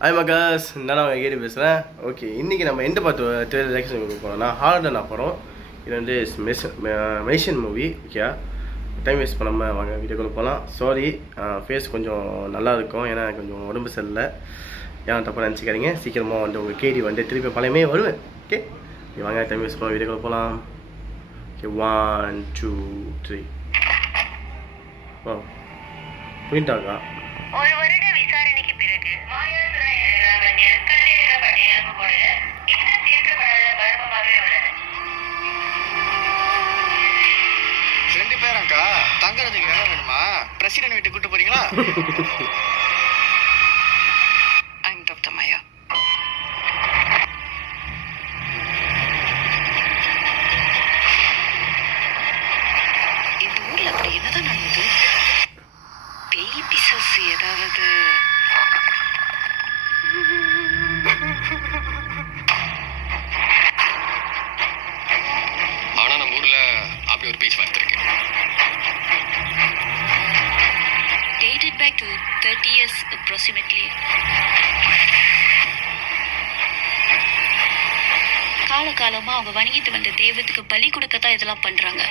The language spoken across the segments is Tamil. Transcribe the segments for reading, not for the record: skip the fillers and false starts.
ஹாய் மகாஸ், நான் அவங்க கேட்டு பேசுகிறேன். ஓகே, இன்றைக்கி நம்ம எந்த பார்த்து ட்ரெயிலர் ரியாக்ஷன் கொடுக்க போகிறோம்னா ஹார்டன் அப்புறம் இது வந்து machine movie. Okay, time waste பண்ணாமல் வாங்க வீடியோக்குள்ள போகலாம். சாரி, ஃபேஸ் கொஞ்சம் நல்லா இருக்கும், ஏன்னா கொஞ்சம் உடம்பு சரியில்லை. ஏன் தப்பாக நினச்சிக்காதீங்க. சீக்கிரமாக வந்து உங்கள் கேடி வந்து திருப்பி பழையமே வருவேன். ஓகே, வாங்க டைம் வேஸ்ட் பண்ணலாம், வீடியோக்குள்ள போகலாம். ஓகே, 1 2 3. ஓ புரிஞ்சாக்கா? ஒரு வருட விசாரணைக்கு பிறகு ரெண்டு பேராக்கா தங்குறதுக்கு இடம் வேணுமா? பிரசிடென்ட் வீட்டுக்கு கூட்டு போறீங்களா? I'm Dr. Maya. இந்த ஊர்ல அப்படி என்னதான் நடந்தது? பேய் பிசாசு ஏதாவது? ஆனா நம்ம ஊர்ல அப்படி ஒரு பேச்சு வார்த்தை இருக்கு. Dated back to 30 years approximately. காலகாலமா அவங்க வணங்கிட்டு வந்த தெய்வத்துக்கு பலி கொடுக்கத்தான் இதெல்லாம் பண்றாங்க.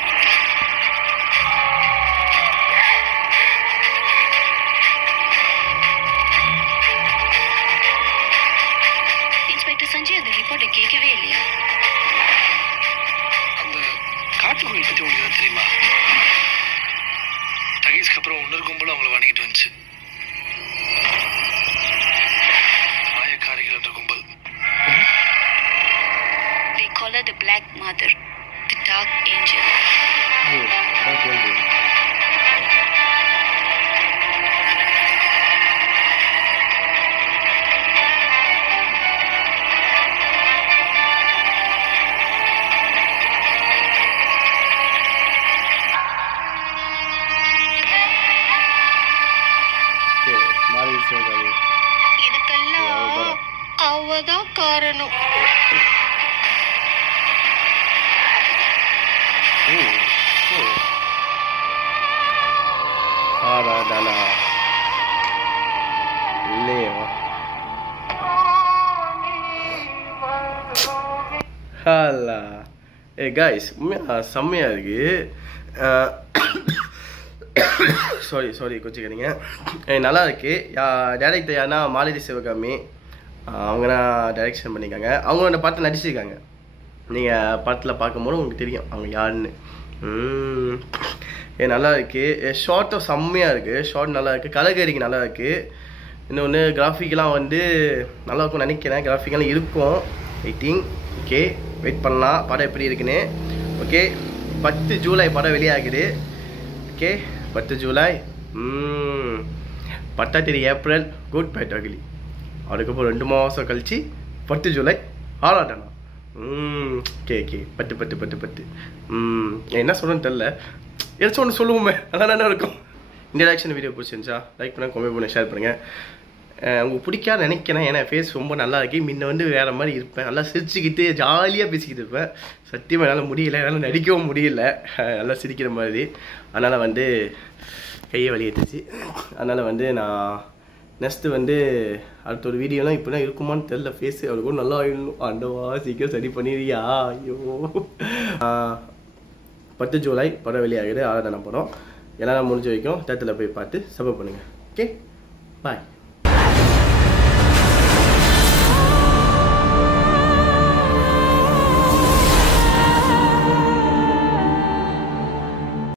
இன்ஸ்பெக்டர் சஞ்சய் அந்த ரிப்போர்ட்டை கேட்கவே இல்லையா? அந்த காட்டுக்குள் பற்றி உங்களுக்கு தெரியுமா? தகீஸ்க்கு அப்புறம் இன்னொரு கும்பலும் அவங்கள வணங்கிட்டு வந்துச்சு. மாயக்காரிகள் என்ற கும்பல். They call her the Black Mother, the Dark Angel. Dark Angel. இதுக்கெல்லாம் அவதான் காரணம். ஏ காய்ஸ், உண்மையாக செம்மையாக இருக்குது. சாரி கொஞ்சிக்கிறீங்க. நல்லா இருக்கு. டேரக்டர் யாருன்னா மாலதி சிவகாமி, அவங்க தான் டைரக்ஷன் பண்ணியிருக்காங்க. அவங்க அந்த படத்தை நடிச்சிருக்காங்க. நீங்கள் படத்தில் பார்க்கும்போது உங்களுக்கு தெரியும் அவங்க யாருன்னு. நல்லா இருக்குது. ஷார்ட்டும் செம்மையாக இருக்குது. ஷார்ட் நல்லா இருக்குது. கலகரிக்கு நல்லா இருக்குது. இன்னொன்று கிராஃபிக்கெலாம் வந்து நல்லா இருக்கும்னு நினைக்கிறேன். கிராஃபிக்கெல்லாம் இருக்கும் வெயிட்டிங். ஓகே, வெயிட் பண்ணலாம் படம் எப்படி இருக்குன்னு. ஓகே, 10 ஜூலை படம் வெளியாகுது. Okay, 10 July. பட்டாத்திரி ஏப்ரல் குட் பை டகிலி. அதுக்கப்புறம் 2 மாதம் கழிச்சு 10 ஜூலை ஆளாட்டணும். ஓகே 10 என்ன சொல்கிறேன்னு தெரில. ஏதாச்சும் ஒன்று சொல்லுவோமே, நல்லா தானே இருக்கும். இந்த ரியாக்ஷன் வீடியோ பிடிச்சிருந்துச்சா லைக் பண்ண, கமெண்ட் பண்ண, ஷேர் பண்ணுங்கள். உங்களுக்கு பிடிக்காது நினைக்கிறேன், ஏன்னா ஃபேஸ் ரொம்ப நல்லா இருக்கு. முன்ன வந்து வேறு மாதிரி இருப்பேன், நல்லா சிரிச்சுக்கிட்டு ஜாலியாக பேசிக்கிட்டு இருப்பேன். சத்தியமாக என்னால் முடியல, என்னால் நடிக்கவும் முடியல நல்லா சிரிக்கிற மாதிரி. அதனால் வந்து கையை வலியேற்றுச்சு. அதனால் வந்து நான் நெக்ஸ்ட்டு வந்து அடுத்த ஒரு வீடியோலாம் இப்படி தான் இருக்குமான்னு தெரில. ஃபேஸு அவளுக்கு கூட நல்லா ஆகிடணும். ஆண்டவா சீக்கிரம் சரி பண்ணிடுறியா? ஐயோ. 10 ஜூலை படம் வெளியாகுது. ஆராதனை படம் எல்லாம் முடிஞ்ச வரைக்கும் தேட்டரில் போய் பார்த்து சப்போர்ட் பண்ணுங்கள். ஓகே, பாய்.